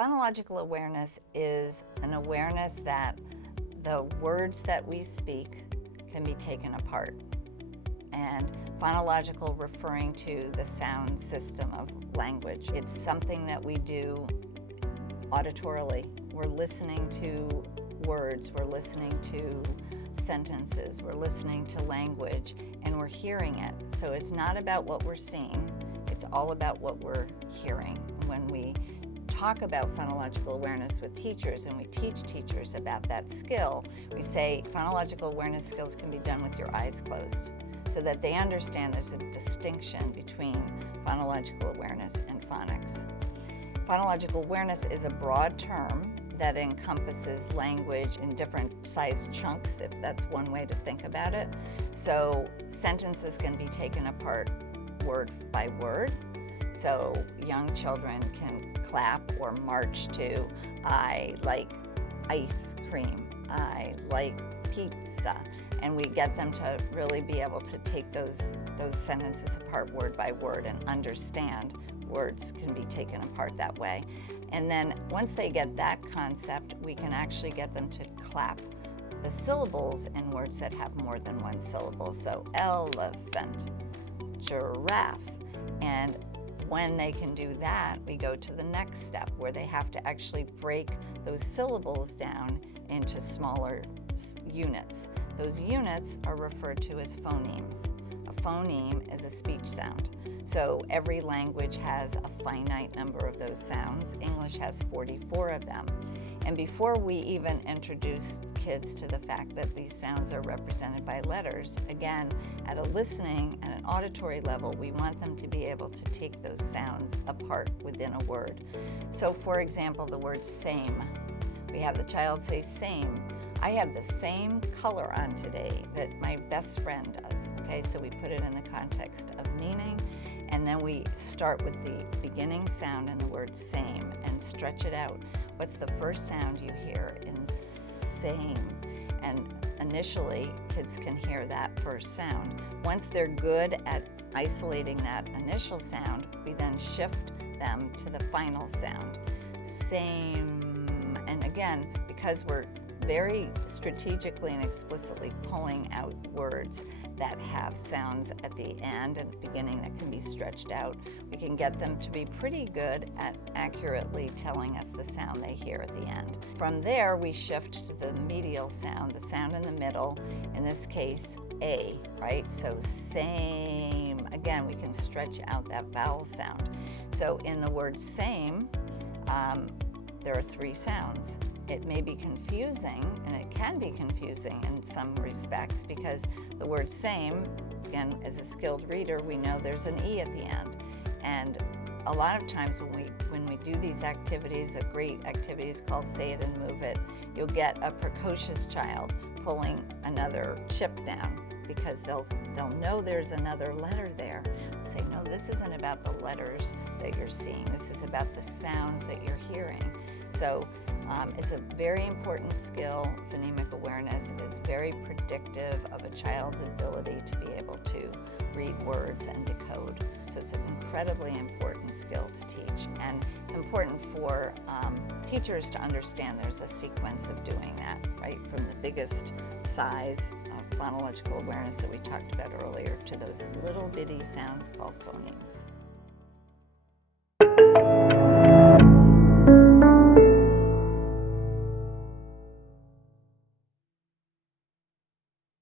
Phonological awareness is an awareness that the words that we speak can be taken apart. And phonological referring to the sound system of language. It's something that we do auditorily. We're listening to words, we're listening to sentences, we're listening to language, and we're hearing it. So it's not about what we're seeing, it's all about what we're hearing. When we talk about phonological awareness with teachers and we teach teachers about that skill, we say phonological awareness skills can be done with your eyes closed, so that they understand there's a distinction between phonological awareness and phonics. Phonological awareness is a broad term that encompasses language in different sized chunks, if that's one way to think about it. So sentences can be taken apart word by word. So young children can clap or march to, I like ice cream, I like pizza. And we get them to really be able to take those sentences apart word by word and understand words can be taken apart that way. And then once they get that concept, we can actually get them to clap the syllables in words that have more than one syllable. So elephant, giraffe. And when they can do that, we go to the next step where they have to actually break those syllables down into smaller units. Those units are referred to as phonemes. A phoneme is a speech sound. So every language has a finite number of those sounds. English has 44 of them. And before we even introduce kids to the fact that these sounds are represented by letters, again, at a listening and an auditory level, we want them to be able to take those sounds apart within a word. So for example, the word same. We have the child say same. I have the same color on today that my best friend does. Okay, so we put it in the context of meaning, and then we start with the beginning sound in the word same and stretch it out. What's the first sound you hear in same? And initially, kids can hear that first sound. Once they're good at isolating that initial sound, we then shift them to the final sound. Same. And again, because we're very strategically and explicitly pulling out words that have sounds at the end and the beginning that can be stretched out, we can get them to be pretty good at accurately telling us the sound they hear at the end. From there, we shift to the medial sound, the sound in the middle, in this case, A, right? So same, again, we can stretch out that vowel sound. So in the word same, there are three sounds. It may be confusing, and it can be confusing in some respects, because the word same, again, as a skilled reader, we know there's an E at the end. And a lot of times when we do these activities, a great activity is called Say It and Move It, you'll get a precocious child pulling another chip down because they'll know there's another letter there. Say, no, this isn't about the letters that you're seeing. This is about the sounds that you're hearing. So it's a very important skill. Phonemic awareness is very predictive of a child's ability to be able to read words and decode. So it's an incredibly important skill to teach. And it's important for teachers to understand there's a sequence of doing that, right? From the biggest size of phonological awareness that we talked about earlier to those little bitty sounds called phonemes.